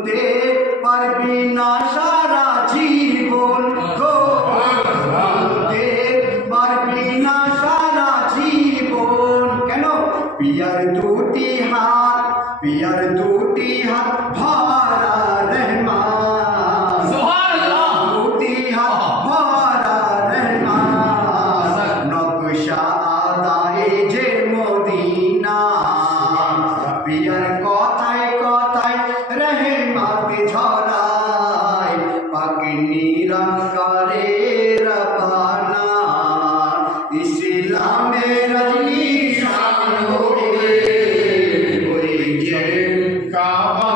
ভুলতে পারবি না সারা জীবন গো, ভুলতে পারবি না সারা জীবন। কেন? পিয়ার দুটি হাত, পিয়ার দুটি হাত ভরা রহমান, দুটি হাত ভরা রহমান, নকশা আদায়ে যে মদিনা, পিয়ার কথায় কথায় রহমত ঝরায়, পাক নিরঙ্কারে রব্বানা, ইসলামের রজনী শান ওই যে কাবা